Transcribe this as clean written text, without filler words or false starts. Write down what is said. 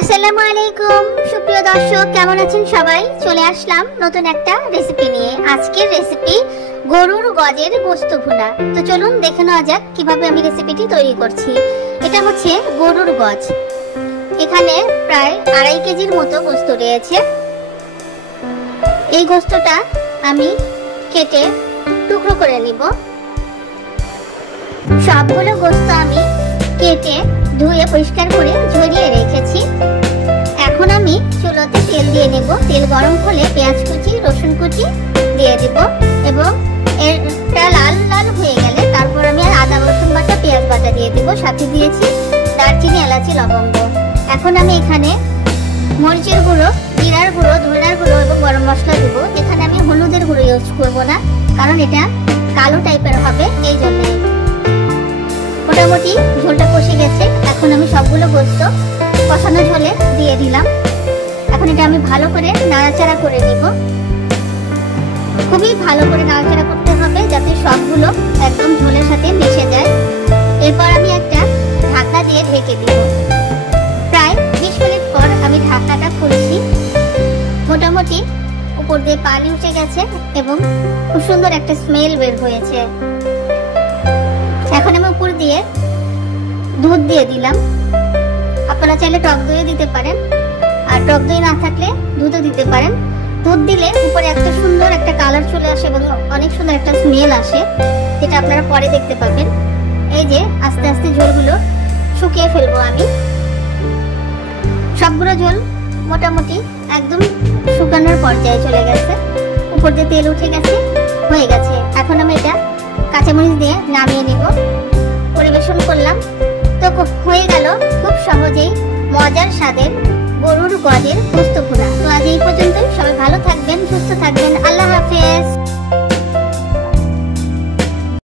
আসসালামু আলাইকুম সুপ্রিয় দর্শক, কেমন আছেন সবাই? চলে আসলাম নতুন একটা রেসিপি নিয়ে। আজকের রেসিপি গরুর গজের গোশত ভুনা। তো চলুন দেখে নেওয়া যাক কিভাবে আমি রেসিপিটি তৈরি করছি। এটা হচ্ছে গরুর গজ। এখানে প্রায় 2.5 কেজির মতো গোশত রয়েছে। এই গোশতটা আমি কেটে টুকরো করে নিব। সবগুলো গোশত আমি কেটে ধুয়ে পরিষ্কার করে ঝরিয়ে রেখেছি। এখন আমি চুলোতে তেল দিয়ে নেব। তেল গরম হলে পেঁয়াজ কুচি, রসুন কুচি দিয়ে দেব এবং এটা লাল লাল হয়ে গেলে তারপর আমি আদা রসুন বাটা, পেঁয়াজ বাটা দিয়ে দেব। সাথে দিয়েছি দারচিনি, এলাচি, লবঙ্গ। এখন আমি এখানে মরিচের গুঁড়ো, জিরার গুঁড়ো, ধনিয়ার গুঁড়ো এবং গরম মশলা দেব। এখানে আমি হলুদের গুঁড়ো ইউজ করব না, কারণ এটা কালো টাইপের হবে, এই জন্য। মোটামুটি ঝোলটা কষে গেছে। এখন আমি সবগুলো গোশত কষানো ঝোলে দিয়ে দিলাম। এখন এটা আমি ভালো করে নাড়াচাড়া করে নিব। খুবই ভালো করে নাড়াচাড়া করতে হবে যাতে সবগুলো একদম ঝোলের সাথে মিশে যায়। এরপর আমি একটা ঢাকনা দিয়ে ঢেকে দিব। প্রায় 20 মিনিট পর আমি ঢাকনাটা খুলছি। মোটামুটি উপর দিয়ে পানি উঠে গেছে এবং খুব সুন্দর একটা স্মেল বের হয়েছে। এখন আমি উপর দিয়ে দুধ দিয়ে দিলাম। আপনারা চাইলে টক দই দিতে পারেন, আর টক দই না থাকলে দুধও দিতে পারেন। দুধ দিলে উপরে একটা সুন্দর একটা কালার চলে আসে এবং অনেক সুন্দর একটা স্মেল আসে, যেটা আপনারা পরে দেখতে পাবেন। এই যে আস্তে আস্তে ঝোলগুলো শুকিয়ে ফেলবো আমি। সবগুলো ঝোল মোটামুটি একদম শুকানোর পর্যায়ে চলে গেছে। উপর দিয়ে তেল উঠে গেছে, হয়ে গেছে। এখন আমি এটা কাঁচামরিচ দিয়ে নামিয়ে নিব। পরিবেশন করলাম। তো হয়ে গেল খুব সহজেই মজার স্বাদের গরুর গজের গোশত ভুনা। তো আজ এই পর্যন্ত।